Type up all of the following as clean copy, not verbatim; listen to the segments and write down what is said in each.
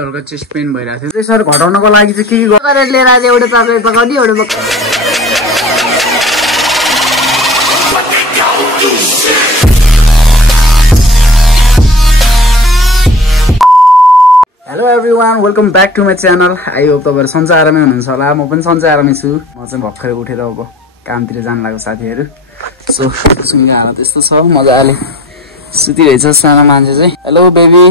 हल्का chest pain भइरहेको थियो सर घटाउनको लागि चाहिँ के गरेर लिएर आज एउटा तरकारी पकाउने एउटा hello everyone welcome back to my channel I hope तपाईँहरू सन्चै आरामै हुनुहुन्छ होला म पनि सन्चै आरामै छु म चाहिँ भर्खरै उठेर अब कामतिर जानु लाग्यो साथीहरू सो सुनको हालत यस्तो छ मजाले सुतिरहेछ सानो मान्छे चाहिँ hello baby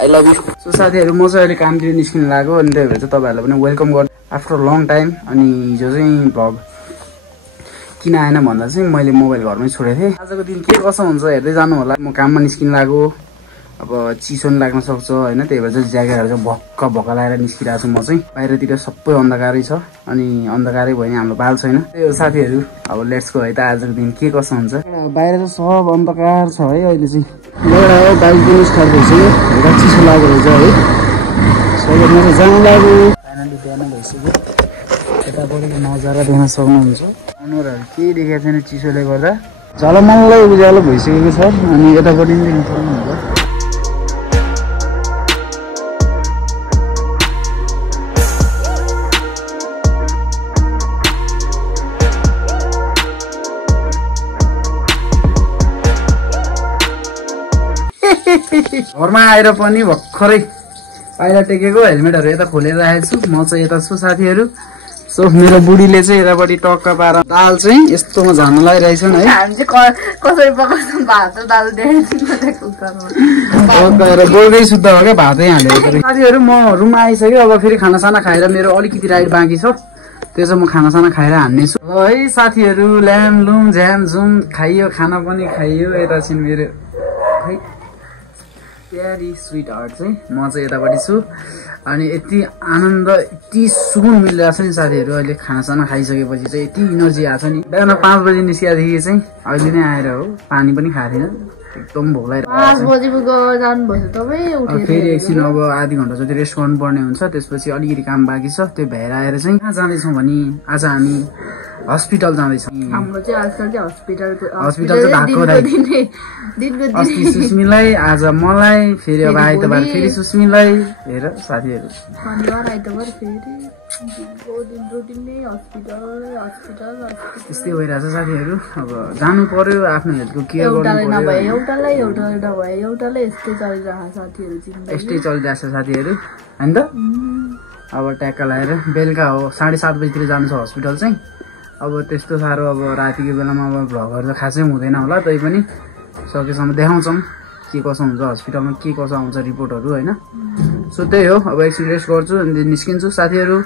I love you so साथीहरू म चाहिँ अहिले कामतिर निस्किनु लाग्यो अनि त्यही भएर चाहिँ तपाईँहरूलाई पनि वेलकम गर्छु आफ्टर लङ टाइम अनि हिजो चाहिँ भ्लग किन आएन भन्दा चाहिँ मैले मोबाइल घरमै छोडेको थिएँ आजको दिन के कसो हुन्छ हेर्दै जानु होला म काममा निस्किनु लाग्यो अब चिसो नि लाग्न सक्छ होइन त्यही भएर चाहिँ ज्याकेटहरू चाहिँ भक्क भक्क लगाएर निस्किरहेको छु म चाहिँ बाहिरतिर सबै अन्धकारै छ अनि अन्धकारै भयो भने हाम्रो बाल छैन त्यही हो साथीहरू अब लेट्स गो है त आजको दिन के कसो हुन्छ बाहिर चाहिँ सब अन्धकार छ है अहिले चाहिँ एउटा हो बाइक पनि स्टार्ट भइसक्यो एउटा चिसो लागेको रहेछ है सबै म चाहिँ जानु लाग्यो फाइनली बिहान भइसक्यो यतापट्टिको नजारा देख्न सक्नुहुन्छ अनुहारहरू केही देखेको छैन चिसोले गर्दा झलमल्लै उज्यालो भइसकेको छ अनि यतापट्टि पनि देख्न सक्नुहुन्छ घरमा आएर पनि भर्खरै पाइला टेकेको हेलमेटहरू यता खोलेर राखेको छु म चाहिँ यता छु साथीहरू सो मेरो बुढीले चाहिँ यतापट्टि टक्क पाएर दाल चाहिँ यस्तोमा झार्न लगाइरहेछन् है कसरी पकाउँछौँ भात दाल बोल्दै शुद्ध हो क्या भातै हालेको साथीहरू म रुममा आइसक्यो अब फेरि खानासाना खाएर मेरो अलिकति राइड बाँकी छ त्यो चाहिँ म खानासाना खाएर हान्नेछु ल है साथीहरू ल्याम लुम झ्याम झुम खाइयो खाना पनि खाइयो यता चाहिँ मेरो है प्यारी स्विट हार्ट चाहिँ म चाहिँ यतापट्टि छु अनि यति आनन्द यति सुकुन मिलिरहेको छ नि साथीहरू अहिले खानासाना खाइसकेपछि चाहिँ यति इनर्जी आएको छ नि बिहान 5 बजी निस्किएदेखि चाहिँ अहिले नै आएर हो पानी पनि खाएको थिएन एकदम भोक लागिरहेको फेरि एकछिन अब आधी घन्टा जति रेस्ट गर्नुपर्ने हुन्छ त्यसपछि अलिकति काम बाँकी छ त्यो भएर आएर चाहिँ कहाँ जाँदैछौँ भने आज हामी हस्पिटल जाँदैछौँ हाम्रो चाहिँ आजकल चाहिँ हस्पिटल चाहिँ अस्ति सुस्मीलाई आज मलाई फेरि अब आइतबार फेरि सुस्मीलाई हेर साथीहरू शनिबार आइतबार फेरि त्यस्तै भइरहेछ साथीहरू अब जानु पर्यो आफ्नो हेल्थको केयर गर्नु पर्यो यस्तै चलिरहेछ साथीहरू होइन त अब ट्याक्क लगाएर बेलुका हो 7:30 बजीतिर जानु छ हस्पिटल चाहिँ अब त्यस्तो साह्रो अब रातिको बेलामा अब भ्लगहरू त खासै हुँदैन होला तै पनि सकेसम्म देखाउँछौँ के कसो हुन्छ हस्पिटलमा के कसो आउँछ रिपोर्टहरू होइन सो त्यही हो अब एकछिन रेस्ट गर्छु अनि निस्किन्छु साथीहरू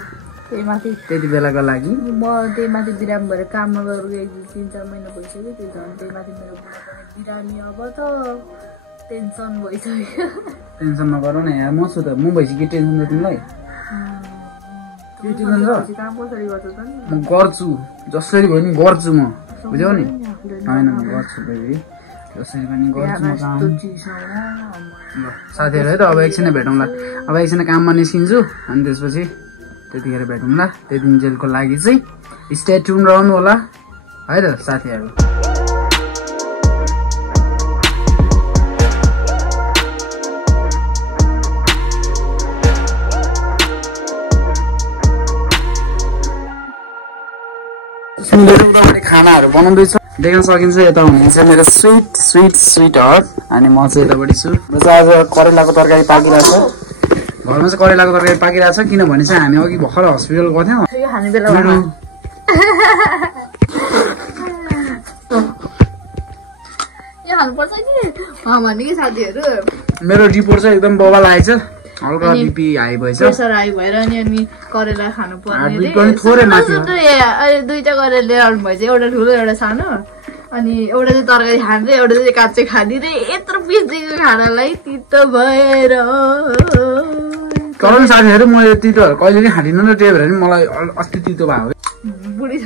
त्यति बेलाको लागि म त्यही माथि बिराम भएर काममा गएको 3-4 महिना भइसक्यो त्यही झन् त्यही माथि मेरो बिरामी अब त टेन्सन भइसक्यो टेन्सन नगरौ न यार म छु त म भइसक्यो टेन्सन त तिमीलाई म गर्छु जसरी भयो नि गर्छु म बुझ्यौ नि होइन म गर्छु बेबी जसरी पनि गर्छु म काम ल साथीहरू है त अब एकछिन भेटौँला अब एकछिन काममा निस्किन्छु अनि त्यसपछि त्यतिखेर भेटौँला त्यति जेलको लागि चाहिँ स्टे ट्युन रहनु होला है त साथीहरू खानाहरू बनाउँदैछ देख्न सकिन्छ यता हुनुहुन्छ मेरो स्विट हट अनि म चाहिँ यतापट्टि छु म चाहिँ आज करेलाको तरकारी पाकिरहेको छ घरमा चाहिँ करेलाको तरकारी पाकिरहेको छ किनभने चाहिँ हामी अघि भर्खर हस्पिटल गएको थियौँ मेरो रिपोर्ट चाहिँ एकदम बबा लागेको छ हल्का बिपी हाई भएछ प्रेसर हाई भएर अनि करेला खानु पर्ने दुईटा करेला लिएर आउनु भएछ एउटा ठुलो एउटा सानो अनि एउटा चाहिँ तरकारी खाँदै एउटा चाहिँ काँचै खाँदिँदै यत्रो पिसेको खानालाई तितो भएर तर साथीहरू म यो तितोहरू कहिले पनि खाँदिनँ नि त्यही भएर नि मलाई अस्ति तितो भयो बुढी छ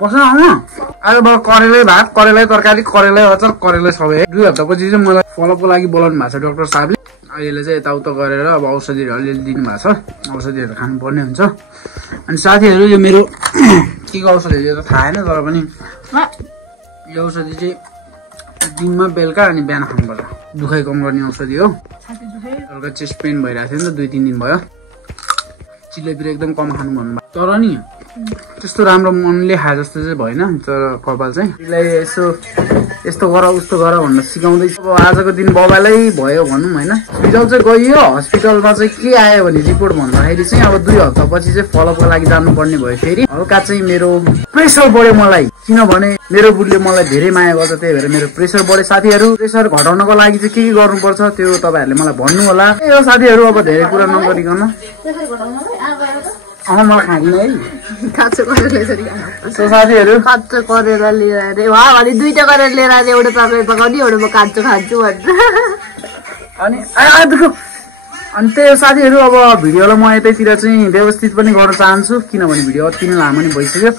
बस्न आउन आजबाट करेलै भात करेलै तरकारी करेलै अचार करेलै सबै 2 हप्तापछि चाहिँ मलाई फलोअपको लागि बोलाउनु भएको छ डाक्टर साहबले अहिले चाहिँ यताउता गरेर अब औषधिहरू अलिअलि दिनुभएको छ औषधिहरू खानुपर्ने हुन्छ अनि साथीहरू यो मेरो के को औषधिहरू त थाहा छैन तर पनि यो औषधि चाहिँ दिनमा बेलुका अनि बिहान खानुपर्छ दुखाइ कम गर्ने औषधि हो हल्का चेस्ट पेन भइरहेको थियो नि त 2-3 दिन भयो चिल्लेपिर एकदम कम खानु भन्नुभयो तर नि त्यस्तो राम्रो मनले खाए जस्तो चाहिँ भएन तर कपाल चाहिँ यसलाई यस्तो गर उस्तो गर भनेर सिकाउँदैछ अब आजको दिन बाबालाई भयो भनौँ होइन हस्पिटल चाहिँ गइयो हस्पिटलमा चाहिँ के आयो भने रिपोर्ट भन्दाखेरि चाहिँ अब 2 हप्तापछि चाहिँ फलोअपको लागि जानुपर्ने भयो फेरि हल्का चाहिँ मेरो प्रेसर बढ्यो मलाई किनभने मेरो बुढीले मलाई धेरै माया गर्छ त्यही भएर मेरो प्रेसर बढ्यो साथीहरू प्रेसर घटाउनको लागि चाहिँ के गर्नुपर्छ त्यो तपाईँहरूले मलाई भन्नु होला यो साथीहरू अब धेरै कुरा नगरिकन मलाई खाँदैन है काँचो गरेर साथीहरू काँचो गरेर लिएर अरे वा भने 2टा गरेर लिएर आएर एउटा तपाईँ पकाउने एउटा म काँचो खान्छु भन्छ अनि अनि त्यही साथीहरू अब भिडियोलाई म यतैतिर चाहिँ व्यवस्थित पनि गर्न चाहन्छु किनभने भिडियो अति नै लामो नि भइसक्यो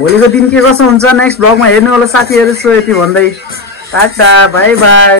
भोलिको दिन के कसो हुन्छ नेक्स्ट भ्लगमा हेर्नु होला साथीहरू सो यति भन्दै टाटा बाई बाई